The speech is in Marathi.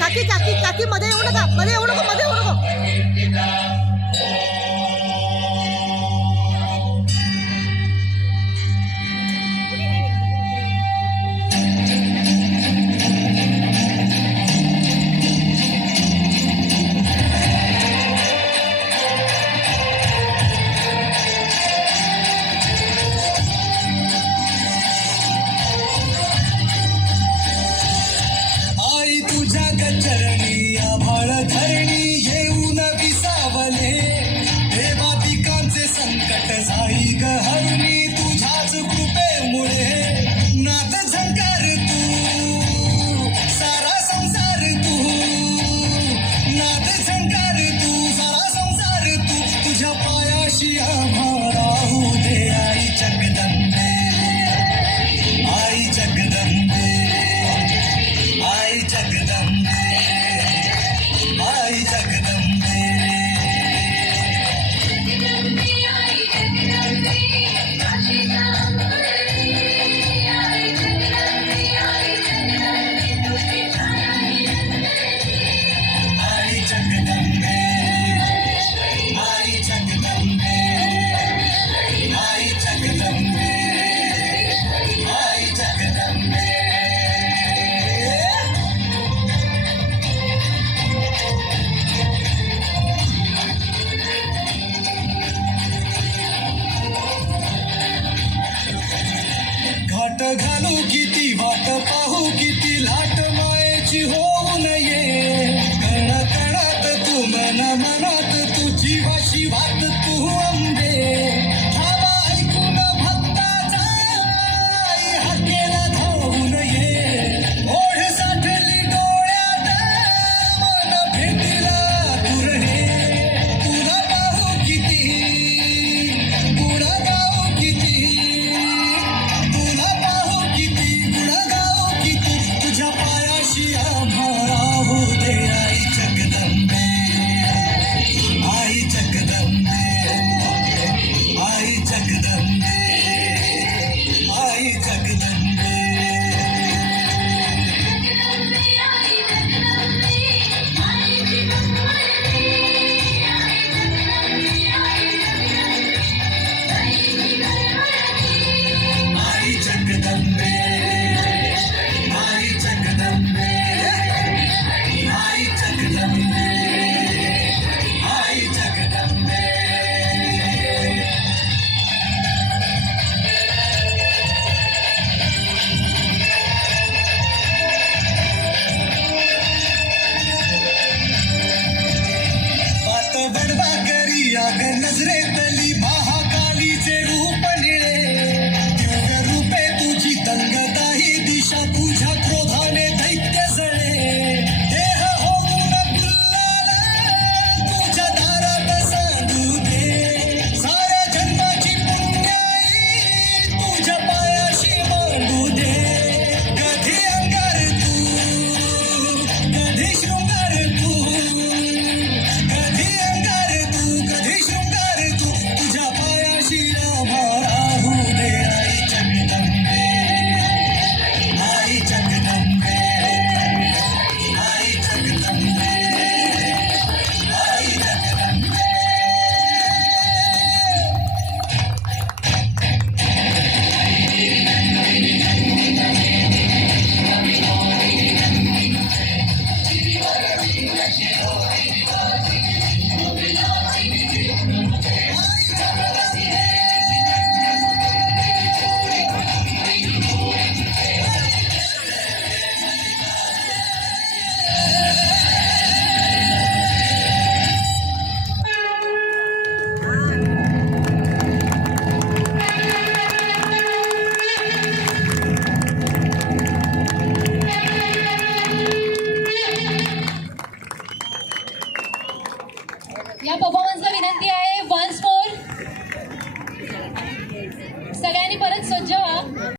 काकी काकी काकी मध्ये येऊ नका, मध्ये येऊ नको, मध्ये येऊ नको. चरणी आभाळ धरणी येऊन विसावले, देवा पिकांचे संकट जाई गहरणी तुझ्याच कृपेमुळे. नाद झंकार तू सारा संसार तू, नाद झंकार तू सारा संसार तू, तुझ्या पायाशी आम्हा राहू दे आई जगदंबे, आई जगदंबे, आई जगदंबे, आई जगदंबे. आई जगदंबे, आई जगदंबे, आई जगदंबे, आई जगदंबे. घाट घालू किती वाट पाहू किती लाट मायेची होऊ नये, कण कणात तू मन मनात तू जीवाशी वाट तू अंबे. धावा ऐकून भक्ताचा आई हाकेला धावून ये, ओढ साठली डोळ्यात मन भेटीला तुरणे. तुला पाहू किती गुणगाऊ किती, तुला पाहू किती गुणगाऊ किती, तुझ्या पायाशी आम्हा राहू दे आई जगदंबे, आई जगदंबे, आई जगदंबे, आई जगदंबे. आई जगदंबे, आई जगदंबे, आई जगदंबे, आई जगदंबे. पात बडवा करी आग नजरेतली महाकालीचे रूप निळे, दिव्य रूपे तुझी तंगताही दिशा तुझ्या क्रोधाने दैत्य सळे. देह होऊन गुल्लाला तुझ्या दारात सांडू दे, साऱ्या जन्माची पुण्याई तुझ्या पायाशी मांडू दे. कधी अंगार तू कधी शृंगार तू, कधी अंगार तू कधी शृंगार तू, सगळ्यांनी परत सज्ज व्हा.